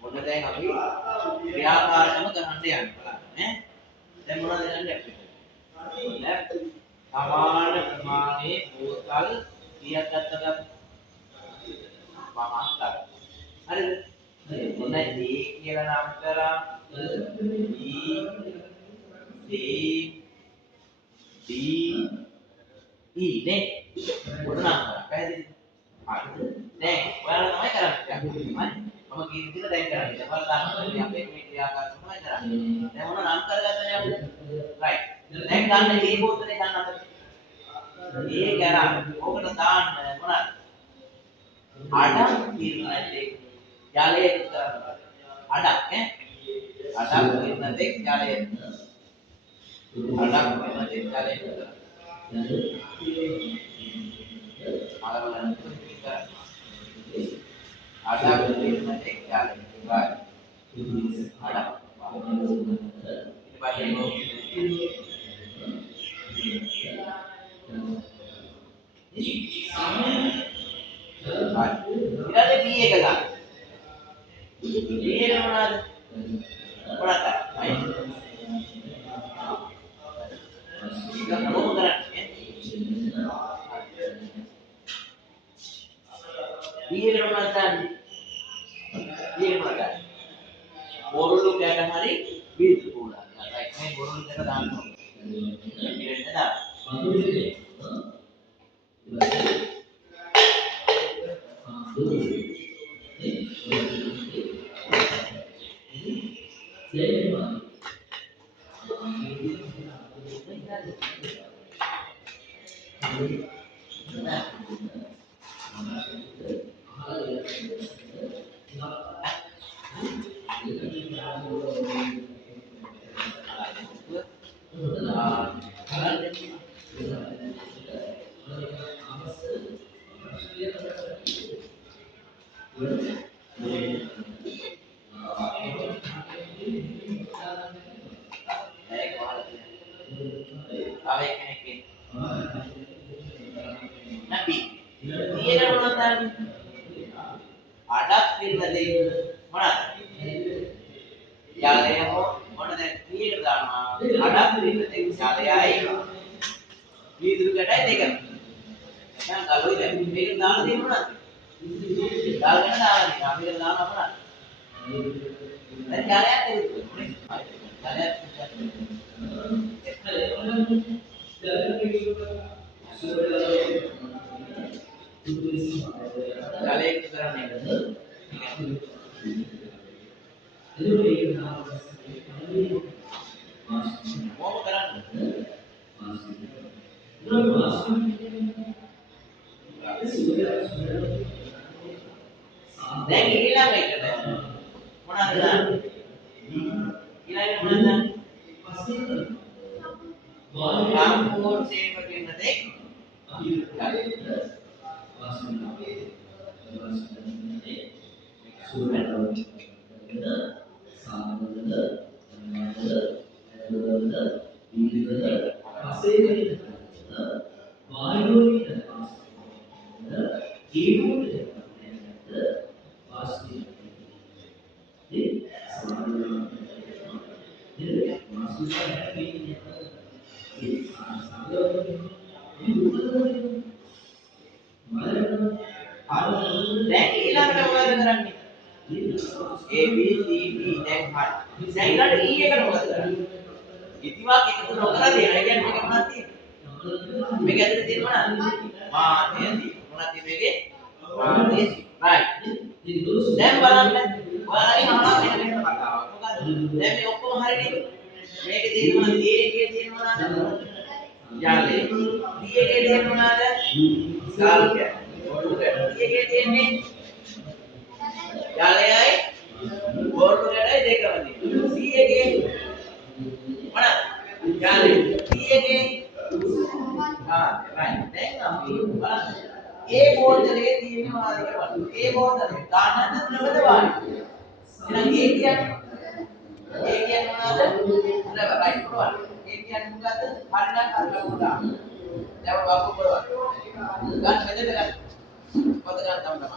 මොන දැන් අපි ක්‍රියාකාරකම කරන්න යන්නේ බලන්න නේ. දැන් මොනවද කරන්නේ අපිට? දැන් සමාන ප්‍රමාණයේ බෝතල් කීයක් ගත්තද? 5ක් ගත්තා. හරිද? මොන A කියලා නම් කරා B C D E නේ. මොන නම් කරා? පැහැදිලිද? හරි. දැන් ඔයාලා තමයි කරන්නේ. හරි. මම කියන විදිහට දැන් කරන්නේ. ඔයාලා දන්නවා අපේ මේ ක්‍රියාකාරකම තමයි කරන්නේ. දැන් මොන නම් කරගත්තනේ අපිට? right. දැන් ගන්න A බෝතලේ ගන්න අපිට. A කරා. ඕකට දාන්න මොනවද? අඩක් පිරණතේ ජලය කරනවා. අඩක් ඈ. අඩක් පිරණතේ ජලය. අඩක් පිරණතේ ජලය කරනවා. ආලවලන කරනවා. අඩක් පිරණතේ ජලය. right. අඩක්. ඊළඟ D එක ගන්න. D එක මොනවාද? මොනවාද? අය. ඒක මොකද කරන්නේ? D එක මොනවාද ගන්න? D එක මොනවාද? බොරළු කැට හරි බීජ පොඩා. right මේ බොරළු කැට දාන්න ඕනේ. ඉතින් දාන්න. අඩක් පිරණතේ මොනවාද? ජලය මොන දැන් කීයකට දානවා? අඩක් පිරණතේ ජලයයි වීදුරු ගැටයි දෙකම. දැන් ගලුයි දැන් මේක දාලා තියෙන්නේ මොනවද? දාගෙන දාන්නේ. අපිට දානවා මොනවද? දැන් ජලයක් දෙන්නේ. ජලයක් කරන්නේ. මොකද කරන්නේ? දැන් ඊළඟ එකට මොනවද දාන්නේ? ඊළඟ මොනවද දාන්නේ? සම්පූර්ණ සේම පින්නතේ දැන් ඊළඟට මොකද කරන්නේ? A B C D දැන් හරි. දැන් ඊළඟට E එකට මොකද කරන්නේ? ඉතිවාක් එකතු නොකර දෙන. ඒ කියන්නේ මේක මොනවද තියෙන්නේ? මේක ඇතුලේ තියෙන මොනවද? මාධ්‍යදී. මොනවද තියෙන්නේ මේකේ? මාධ්‍යදී. right. දැන් බලන්න. ඔයාලගේ අහලා මෙන්න මෙහෙම කතාවක්. මොකද? දැන් මේ ඔක්කොම හරිනේ. මේකේ තියෙන මොනවද? A එකේ තියෙන මොනවද? ජලය. B එකේ තියෙන මොනවද? සල්ෆර්. එකේ තියෙන්නේ ජලයයි බෝර්ඩ් එකයි දෙකම තියෙනවා. C එකේ මොනවද? ජලය. D එකේ right. දැන් අපි බලන්න. A බෝතලේ තියෙන වායුව බලන්න. A බෝතලේ ගන්නත් ද්‍රවද වායුව. එහෙනම් A කියන්නේ මොනවද? ද්‍රව right බලන්න. A කියන්නේ මොකද්ද? හරිනම් අරගෙන උඩා. දැන් වක්ක බලන්න. ගන්න මෙතන ගන්න. පොත ගන්න තමයි.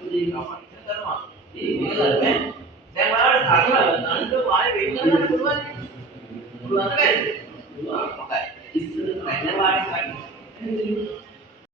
කරනවා. මේක දැන් ඔයාලට තරල නන්ද වායේ වෙන්න ගන්න පුළුවන්. පුළුවන් නේද?